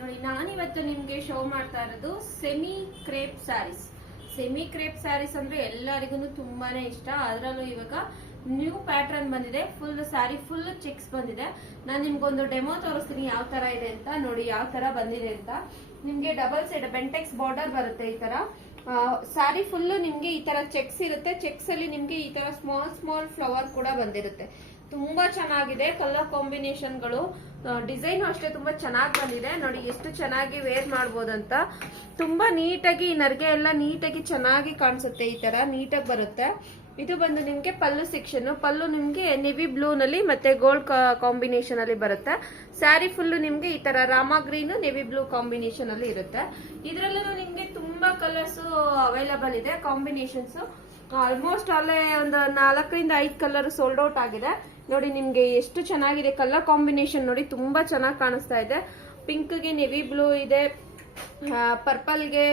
ನೋಡಿ ನಾನಿವತ್ತು ನಿಮ್ಗೆ ಶೋ ಮಾಡ್ತಾ ಇರೋದು semi crepe saris. Semi crepe saris ಅಂದ್ರೆ ಎಲ್ಲರಿಗೂ ತುಂಬಾನೇ ಇಷ್ಟ. ಅದರಲ್ಲೂ ಇವಾಗ ನ್ಯೂ ಪ್ಯಾಟರ್ನ್ ಬಂದಿದೆ, ಫುಲ್ ಸ್ಯಾರಿ ಫುಲ್ ಚೆಕ್ಸ್ ಬಂದಿದೆ. ನಾನು ನಿಮ್ಗೊಂದು ಡೆಮೋ ತೋರಿಸ್ತೀನಿ ಯಾವ ತರ ಇದೆ ಅಂತ. ನೋಡಿ ಯಾವ ತರ ಬಂದಿದೆ ಅಂತ. ನಿಮ್ಗೆ ಡಬಲ್ ಸೈಡ್ ಬೆಂಟೆಕ್ಸ್ ಬಾರ್ಡರ್ ಬರುತ್ತೆ. ಈ ತರ ಸ್ಯಾರಿ ಫುಲ್ ನಿಮ್ಗೆ ಈ ತರ ಚೆಕ್ಸ್ ಇರುತ್ತೆ. ಚೆಕ್ಸ್ ಅಲ್ಲಿ ನಿಮ್ಗೆ ಈ ತರ ಸ್ಮಾಲ್ ಸ್ಮಾಲ್ ಫ್ಲವರ್ ಕೂಡ ಬಂದಿರುತ್ತೆ. ತುಂಬಾ ಚೆನ್ನಾಗಿದೆ ಕಲರ್ ಕಾಂಬಿನೇಷನ್ಗಳು. ಡಿಸೈನ್ ಅಷ್ಟೇ ತುಂಬಾ ಚೆನ್ನಾಗಿ ಬಂದಿದೆ. ನೋಡಿ ಎಷ್ಟು ಚೆನ್ನಾಗಿ ವೇರ್ ಮಾಡ್ಬೋದು ಅಂತ. ತುಂಬಾ ನೀಟಾಗಿ ನರ್ಗೆ ಎಲ್ಲ ನೀಟಾಗಿ ಚೆನ್ನಾಗಿ ಕಾಣಿಸುತ್ತೆ. ಈ ತರ ನೀಟಾಗಿ ಬರುತ್ತೆ. ಇದು ಬಂದು ನಿಮ್ಗೆ ಪಲ್ಲು ಸೆಕ್ಷನ್. ಪಲ್ಲು ನಿಮ್ಗೆ ನೆವಿ ಬ್ಲೂ ನಲ್ಲಿ ಮತ್ತೆ ಗೋಲ್ಡ್ ಕಾಂಬಿನೇಷನ್ ಅಲ್ಲಿ ಬರುತ್ತೆ. ಸ್ಯಾರಿ ಫುಲ್ ನಿಮ್ಗೆ ಈ ತರ Rama green navy blue combination ಅಲ್ಲಿ ಇರುತ್ತೆ. ಇದ್ರಲ್ಲೂ ನಿಮ್ಗೆ ತುಂಬಾ ಕಲರ್ಸ್ ಅವೈಲಬಲ್ ಇದೆ, ಕಾಂಬಿನೇಷನ್ಸ್. ಆಲ್ಮೋಸ್ಟ್ ಅಲ್ಲೇ ಒಂದು 4ರಿಂದ 5 ಕಲರ್ ಸೋಲ್ಡ್ ಔಟ್ ಆಗಿದೆ. ನೋಡಿ ನಿಮ್ಗೆ ಎಷ್ಟು ಚೆನ್ನಾಗಿದೆ ಕಲರ್ ಕಾಂಬಿನೇಷನ್. ನೋಡಿ ತುಂಬಾ ಚೆನ್ನಾಗಿ ಕಾಣಿಸ್ತಾ ಇದೆ. ಪಿಂಕ್ ಗೆ ನೆವಿ ಬ್ಲೂ ಇದೆ, ಪರ್ಪಲ್ ಗೆ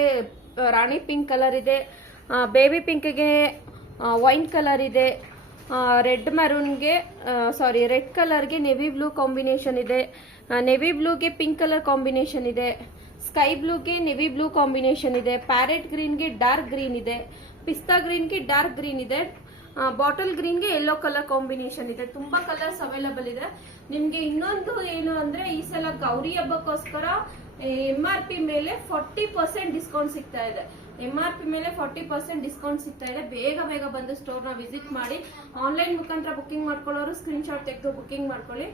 ರಾಣಿ ಪಿಂಕ್ ಕಲರ್ ಇದೆ, ಬೇಬಿ ಪಿಂಕ್ ಗೆ ವೈನ್ ಕಲರ್ ಇದೆ, ರೆಡ್ ಮರೂನ್ಗೆ ರೆಡ್ ಕಲರ್ಗೆ ನೆವಿ ಬ್ಲೂ ಕಾಂಬಿನೇಷನ್ ಇದೆ, ನೆವಿ ಬ್ಲೂಗೆ ಪಿಂಕ್ ಕಲರ್ ಕಾಂಬಿನೇಷನ್ ಇದೆ, ಸ್ಕೈ ಬ್ಲೂಗೆ ನೆವಿ ಬ್ಲೂ ಕಾಂಬಿನೇಷನ್ ಇದೆ, ಪ್ಯಾರೆಟ್ ಗ್ರೀನ್ಗೆ ಡಾರ್ಕ್ ಗ್ರೀನ್ ಇದೆ, ಪಿಸ್ತಾ ಗ್ರೀನ್ಗೆ ಡಾರ್ಕ್ ಗ್ರೀನ್ ಇದೆ, ಬಾಟಲ್ ಗ್ರೀನ್ಗೆ ಯೆಲ್ಲೋ ಕಲರ್ ಕಾಂಬಿನೇಷನ್ ಇದೆ. ತುಂಬಾ ಕಲರ್ಸ್ ಅವೈಲಬಲ್ ಇದೆ. ನಿಮ್ಗೆ ಇನ್ನೊಂದು ಏನು ಅಂದ್ರೆ ಈ ಸಲ ಗೌರಿ ಹಬ್ಬಕ್ಕೋಸ್ಕರ MRP ಮೇಲೆ 40% ಡಿಸ್ಕೌಂಟ್ ಸಿಗ್ತಾ ಇದೆ. MRP ಮೇಲೆ 40% ಡಿಸ್ಕೌಂಟ್ ಸಿಗ್ತಾ ಇದೆ. ಬೇಗ ಬೇಗ ಬಂದು ಸ್ಟೋರ್ ನ ವಿಸಿಟ್ ಮಾಡಿ. ಆನ್ಲೈನ್ ಮುಖಾಂತರ ಬುಕಿಂಗ್ ಮಾಡ್ಕೊಳ್ಳೋರು ಸ್ಕ್ರೀನ್ ಶಾಟ್ ತೆಗೆದು ಬುಕಿಂಗ್ ಮಾಡ್ಕೊಳ್ಳಿ.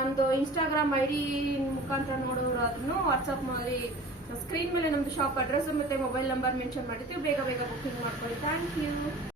ನಮ್ದು ಇನ್ಸ್ಟಾಗ್ರಾಮ್ ID ಮುಖಾಂತರ ನೋಡೋರು ಅದನ್ನು ವಾಟ್ಸ್ಆಪ್ ಮಾಡಿ ಸ್ಕ್ರೀನ್ ಮೇಲೆ ನಮ್ದು ಶಾಪ್ ಅಡ್ರೆಸ್ ಮತ್ತೆ ಮೊಬೈಲ್ ನಂಬರ್ ಮೆನ್ಷನ್ ಮಾಡಿರ್ತೀವಿ. ಬೇಗ ಬೇಗ ಬುಕಿಂಗ್ ಮಾಡ್ಕೊಳ್ಳಿ. Thank you.